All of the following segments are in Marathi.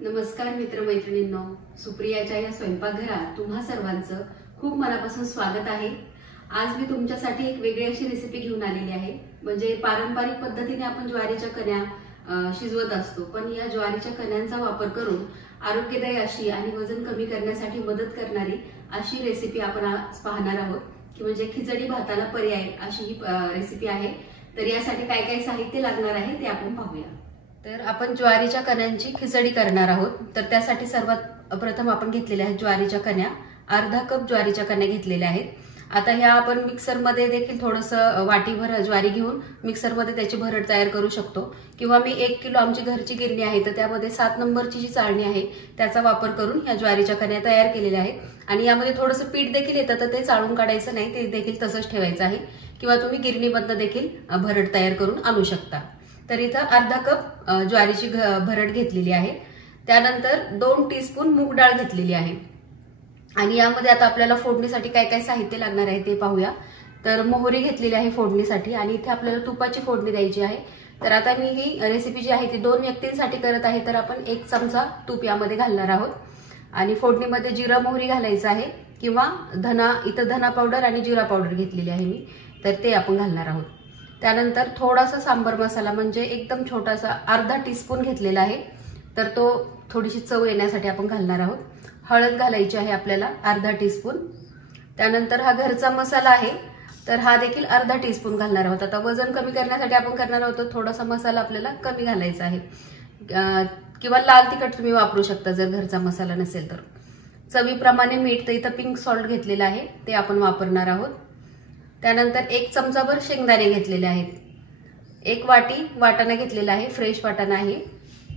नमस्कार मित्रमैत्रिणींनो, सुप्रियाच्या या स्वयंपाकघरात तुम्हा सर्वांचं खूप मनापासून स्वागत आहे। आज मी तुमच्यासाठी एक वेगळी अशी रेसिपी घेऊन आलेली आहे। म्हणजे पारंपरिक पद्धतीने आपण ज्वारीच्या कण्या शिजवत असतो, पण या ज्वारीच्या कण्यांचा वापर करून आरोग्यदायी अशी आणि वजन कमी करण्यासाठी मदत करणारी अशी रेसिपी आपण आज पाहणार आहोत, की म्हणजे खिचडी भाताला पर्याय अशी ही रेसिपी आहे। तर यासाठी काय काय साहित्य लागणार आहे ते आपण पाहूया। तर आपण ज्वारीच्या कण्यांची खिचडी करणार आहोत। तर त्यासाठी सर्वात प्रथम आपण घेतलेल्या आहेत ज्वारीच्या कण्या, अर्धा कप ज्वारीच्या कण्या घेतलेल्या आहेत। आता ह्या आपण मिक्सरमध्ये देखील थोडंसं वाटीभर ज्वारी घेऊन मिक्सरमध्ये त्याची भरड तयार करू शकतो, किंवा मी 1 किलो आमची घरची गिरणी आहे तर त्यामध्ये 7 नंबरची जी चाळणी आहे त्याचा वापर करून ह्या ज्वारीच्या कण्या तयार केलेल्या आहेत। आणि यामध्ये थोडंसं पीठ देखील येतं, तर ते चाळून काढायचं नाही, ते देखील तसंच ठेवायचं आहे, किंवा तुम्ही गिरणीमधनं देखील भरड तयार करून आणू शकता। तर इथं अर्धा कप ज्वारीची भरड घेतलेली आहे। त्यानंतर 2 टीस्पून मूग डाळ घेतलेली आहे। आणि यामध्ये आता आपल्याला फोडणीसाठी काय काय साहित्य लागणार आहे ते पाहूया। तर मोहरी घेतलेली आहे फोडणीसाठी, आणि इथे आपल्याला तुपाची फोडणी द्यायची आहे। तर आता मी ही रेसिपी जी आहे ती 2 व्यक्तींसाठी करत आहे, तर आपण 1 चमचा तूप यामध्ये घालणार आहोत। आणि फोडणीमध्ये जिरा मोहरी घालायचं आहे, किंवा इथं धना पावडर आणि जिरा पावडर घेतलेली आहे मी, तर ते आपण घालणार आहोत। त्यानंतर थोडासा सांबर मसाला, म्हणजे एकदम छोटासा अर्धा टीस्पून घेतलेला आहे, तर तो थोडीशी चव येण्यासाठी आपण घालणार आहोत। हळद घालायची आहे आपल्याला अर्धा टीस्पून। त्यानंतर हा घरचा मसाला आहे, तर हा देखील अर्धा टीस्पून घालणार आहोत। आता वजन कमी करण्यासाठी आपण करणार आहोत, थोडासा मसाला आपल्याला कमी घालायचा आहे, किंवा लाल तिखट तुम्ही वापरू शकता जर घरचा मसाला नसेल तर। चवीप्रमाणे मीठ, तर इथं पिंक सॉल्ट घेतलेलं आहे ते आपण वापरणार आहोत। त्यानंतर 1 चमचाभर शेंगदाणे घेतलेले आहेत, 1 वाटी वाटाणा घेतलेला आहे, फ्रेश वाटाणा आहे।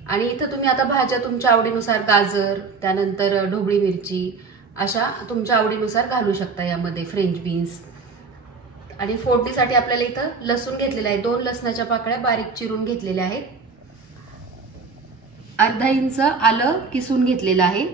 आणि इथं तुम्ही आता भाज्या तुमच्या आवडीनुसार, गाजर, त्यानंतर ढोबळी मिरची, अशा तुमच्या आवडीनुसार घालू शकता यामध्ये, फ्रेंच बीन्स। आणि फोडणीसाठी आपल्याला इथं लसूण घेतलेला आहे, 2 लसणाच्या पाकळ्या बारीक चिरून घेतलेल्या आहेत। अर्धा इंच आलं किसून घेतलेलं आहे।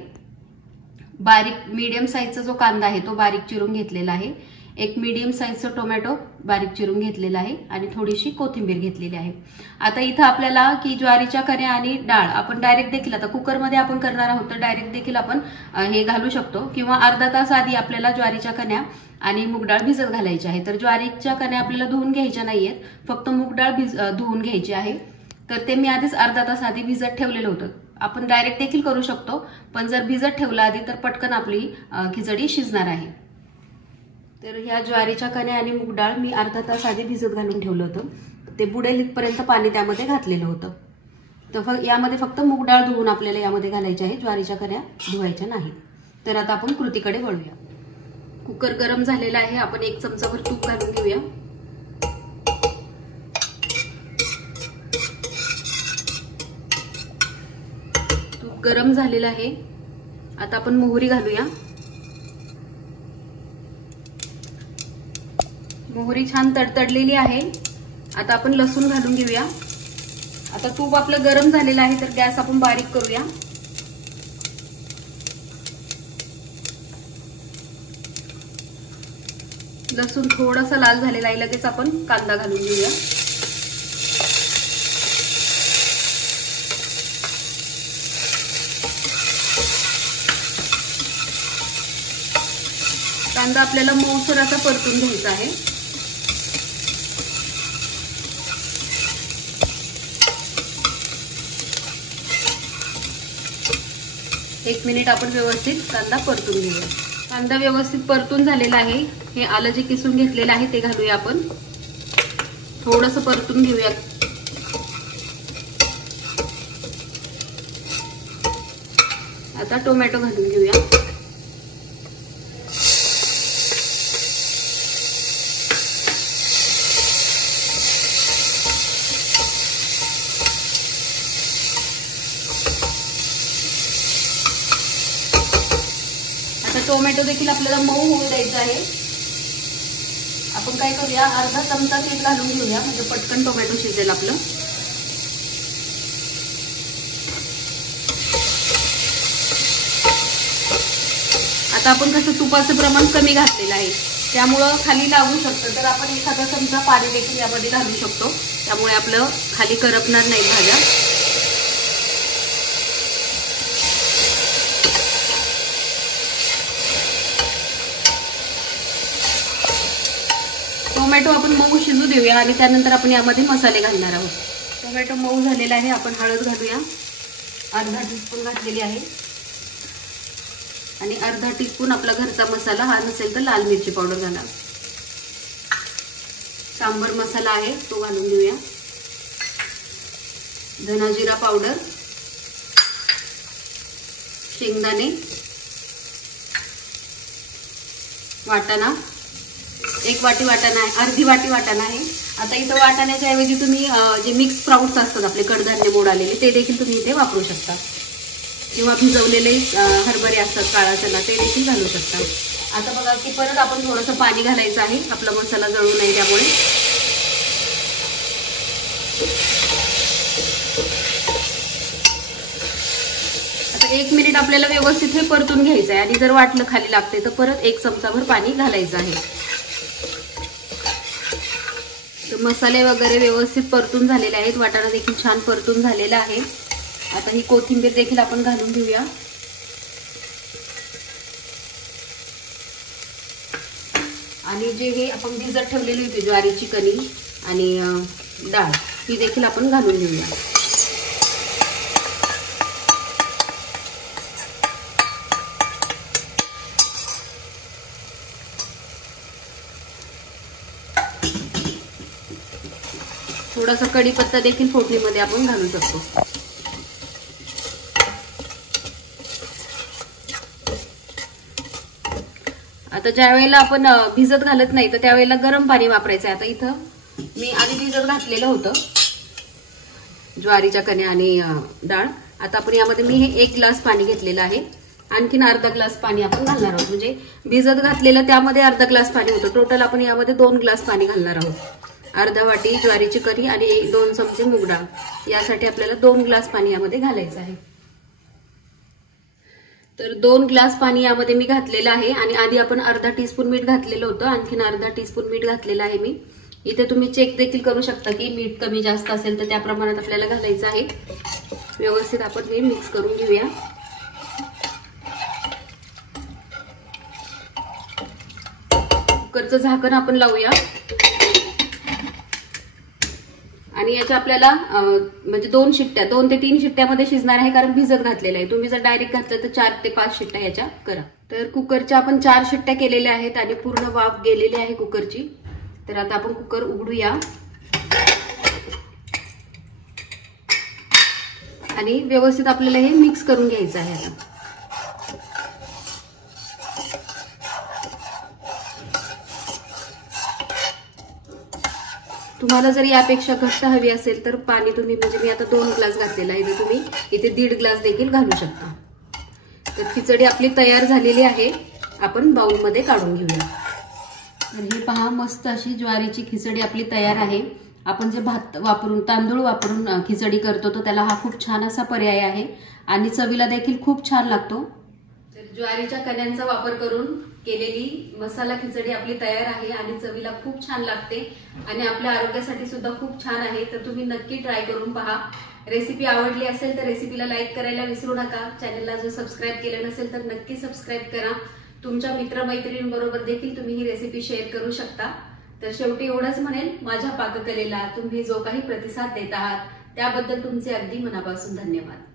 बारीक मीडियम साईजचा जो कांदा आहे तो बारीक चिरून घेतलेला आहे। 1 मीडियम साईजचा टोमॅटो बारीक चिरून घेतलेला आहे, आणि थोडीशी कोथिंबीर घेतलेली आहे। आता इथं आपल्याला की ज्वारीच्या कण्या आणि डाळ आपण डायरेक्ट देखील, आता कुकरमध्ये आपण करणार आहोत तर डायरेक्ट देखील आपण हे घालू शकतो, किंवा अर्धा तास आधी आपल्याला ज्वारीच्या कण्या आणि मूग डाळ भिजत घालायची आहे। तर ज्वारीच्या कण्या आपल्याला धुवून घ्यायच्या नाहीयेत, फक्त मूग डाळ धुवून घ्यायची आहे। तर ते मी आधीच अर्धा तास आधी भिजत ठेवलेलं होतं। आपण डायरेक्ट देखील करू शकतो, पण जर भिजत ठेवलं आधी तर पटकन आपली खिचडी शिजणार आहे। तर ह्या ज्वारीच्या कण्या आणि मूग डाळ मी अर्धा तास आधी भिजत घालून ठेवलं होतं, ते बुडेल इथपर्यंत पाणी त्यामध्ये घातलेलं होतं। तर यामध्ये फक्त मूग डाळ धुवून आपल्याला यामध्ये घालायची आहे, ज्वारीच्या कण्या धुवायच्या नाहीत। तर आता आपण कृतीकडे वळूया। कुकर गरम झालेला आहे, आपण 1 चमचाभर तूप घालून घेऊया। तूप गरम झालेलं आहे, आता आपण मोहरी घालूया। मोहरी छान तडतडलेली आहे, आता आपण लसूण घालून घेऊया। आता तूप आपलं गरम झालेलं आहे, तर गॅस आपण बारीक करूया। लसूण थोडासा लाल झालेला आहे, लगेच आपण कांदा घालून घेऊया। कांदा आपल्याला मऊसर असा परतून घ्यायचा आहे। 1 मिनिट आपण व्यवस्थित कांदा परतून घेऊया। कांदा व्यवस्थित परतून झालेला आहे। हे आलं जे किसून घेतलेलं आहे ते घालूया आपण, थोडंसं परतून घेऊया। आता टोमॅटो घालून घेऊया। टोमॅटो देखील आपल्याला मऊ होऊ द्यायचा आहे। आपण काय करूया, अर्धा चमचा तेल घालून घेऊया, म्हणजे पटकन टोमॅटो शिजेल आपलं। आता आपण कसं तुपाचं प्रमाण कमी घातलेलं आहे, त्यामुळं खाली लागू शकतं, तर आपण एखादा चमचा पाणी देखील यामध्ये घालू शकतो, त्यामुळे आपलं खाली करपणार नाही भाज्या। टोमॅटो आपण मऊ शिजू देऊया आणि त्यानंतर आपण यामध्ये मसाले घालणार आहोत. टोमॅटो मऊ झालेला आहे. आपण हळद घालूया, अर्धा टीस्पून घातलेली आहे. आणि अर्धा टीस्पून आपला घरचा मसाला, हा नसेल तर लाल मिरची पावडर घाला. सांबर मसाला आहे तो घालून घेऊया. धना जिरा पावडर, शेंगदाणे, वाटाणा, 1 वाटी वाटाणा आहे, अर्धी वाटी वाटाणा आहे. आता इथं वाटाण्याच्या ऐवजी तुम्ही जे मिक्स स्प्राउट्स असतात आपले कडधान्य मोड आलेले ते देखील तुम्ही इथे वापरू शकता, किंवा भिजवलेले हरभरे असतात काळा चणा ते देखील घालू शकता. आता बघा की परत आपण थोडंसं पाणी घालायचं आहे, आपला मसाला जळू नये त्यामुळे. आता 1 मिनिट आपल्याला व्यवस्थित हे परतून घ्यायचं आहे आणि जर वाटलं खाली लागते तर परत 1 चमचाभर पाणी घालायचं आहे. तर मसाले वगैरे व्यवस्थित परतून झालेले आहेत, वाटाणा देखील छान परतून झालेला आहे. आता ही कोथिंबीर देखील आपण घालून घेऊया. आणि जे हे आपण भिजत ठेवलेली होती ज्वारीची कणी आणि डाळ ती देखील आपण घालून घेऊया. थोडासा कढीपत्ता देखील फोडणीमध्ये आपण घालू शकतो. आता ज्या वेळेला आपण भिजत घालत नाही तर त्यावेळेला गरम पाणी वापरायचं आहे. आता इथं मी आधी भिजत घातलेलं होतं ज्वारीच्या कण्या आणि डाळ. आता आपण यामध्ये मी हे 1 ग्लास पाणी घेतलेलं आहे, आणखीन अर्धा ग्लास पाणी आपण घालणार आहोत. म्हणजे भिजत घातलेलं त्यामध्ये अर्धा ग्लास पाणी होतं, टोटल आपण यामध्ये 2 ग्लास पाणी घालणार आहोत. अर्धा वाटी ज्वारीची कणी आणि 2 चमचे मूग डाळ, यासाठी आपल्याला 2 ग्लास पाणी यामध्ये घालायचं आहे. तर 2 ग्लास पाणी यामध्ये मी घातलेलं आहे. आणि आधी आपण अर्धा टीस्पून मीठ घातलेलं होतं, आणखीन अर्धा टीस्पून मीठ घातलेलं आहे मी. इथे तुम्ही चेक देखील करू शकता की मीठ कमी जास्त असेल तर त्या प्रमाणात आपल्याला घालायचं आहे. व्यवस्थित आपण हे मिक्स करून घेऊया. कुकरचं झाकण आपण लावूया. आणि याच्या आपल्याला म्हणजे 2 ते 3 शिट्ट्यामध्ये शिजणार आहे, कारण भिजत घातलेलं आहे. तुम्ही जर डायरेक्ट घातलं तर 4 ते 5 शिट्ट्या याच्या करा. तर कुकरच्या आपण 4 शिट्ट्या केलेल्या आहेत आणि पूर्ण वाफ गेलेली आहे कुकरची. तर आता आपण कुकर उघडूया आणि व्यवस्थित आपल्याला हे मिक्स करून घ्यायचं आहे. आता तुम्हाला जर यापेक्षा घट्ट हवी असेल तर पाणी तुम्ही, म्हणजे मी आता 2 ग्लास घातलेला आहे, तर तुम्ही इथे 1.5 ग्लास देखील घालू शकता. तर खिचडी आपली तयार झालेली आहे. आपण बाउलमध्ये काढून घेऊया. तर हे पहा, मस्त अशी ज्वारीची खिचडी आपली तयार आहे. आपण जे भात वापरून, तांदूळ वापरून खिचडी करतो तो त्याला हा खूप छान असा पर्याय आहे आणि चवीला देखील खूप छान लागतो. तर ज्वारीच्या कण्यांचा वापर करून केलेली मसाला खिचडी आपली तयार आहे आणि चवीला खूप छान लागते आणि आपल्या आरोग्यासाठी सुद्धा खूप छान आहे. तर तुम्ही नक्की ट्राय करून पहा. रेसिपी आवडली असेल तर रेसिपीला लाईक करायला विसरू नका. चॅनलला जर सबस्क्राईब केलं नसेल तर नक्की सबस्क्राईब करा. तुमच्या मित्रमैत्रिणींबरोबर देखील तुम्ही ही रेसिपी शेअर करू शकता. तर शेवटी एवढंच म्हणेल, माझ्या पाककलेला तुम्ही जो काही प्रतिसाद देत आहात त्याबद्दल तुमचे अगदी मनापासून धन्यवाद.